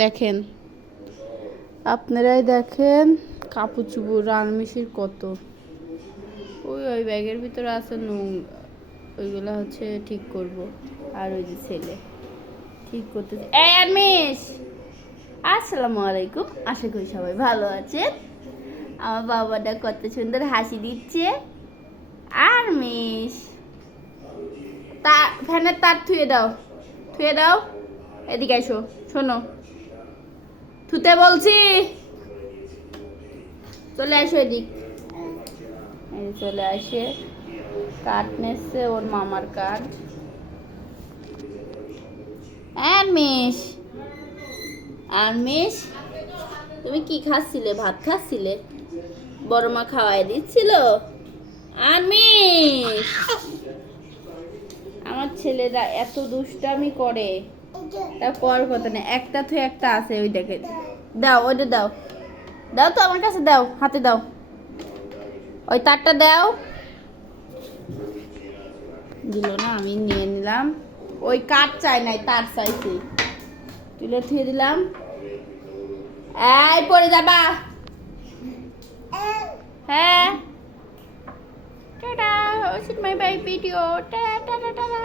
দেখেন, আপনারাই দেখেন কাপড় চুপড় রানমিশির কত। ওই ওই ব্যাগের ভিতরে আছে নুন, ওইগুলো হচ্ছে ঠিক করব। আর ওই যে ছেলে, ঠিক এই আরমিশ! আসসালামু আলাইকুম, আশা করি সবাই ভালো আছেন। আমার বাবাটা কত সুন্দর হাসি দিচ্ছে। আরমিশ! তার ফ্যানের তার থুয়ে দাও থুয়ে দাও। এদিকে এসো শোনো। থুতে বলছি। চলে আসো এদিক। চলে আসে। কাঠ নেছে ওর মামার কাঠ আরমিশ আরমিশ তুমি কি খাচ্ছিলে? ভাত খাচ্ছিলে? বড় মা খাওয়াই দিচ্ছিল। আরমিশ আমার ছেলেরা এত দুষ্টামি করে। তা না? একটা একটা আছে, ওই দেখে। দাও, ওইটা দাও। দাও তো আমার কাছে, দাও, হাতে দাও। ওই তারটা দাও। দিল না, আমি নিয়ে নিলাম। ওই কাঠ চাই নাই, তার চাইছি। তুলে থুয়ে দিলাম। এই, পড়ে যাবা। হ্যাঁ। Tata video. Tata tata.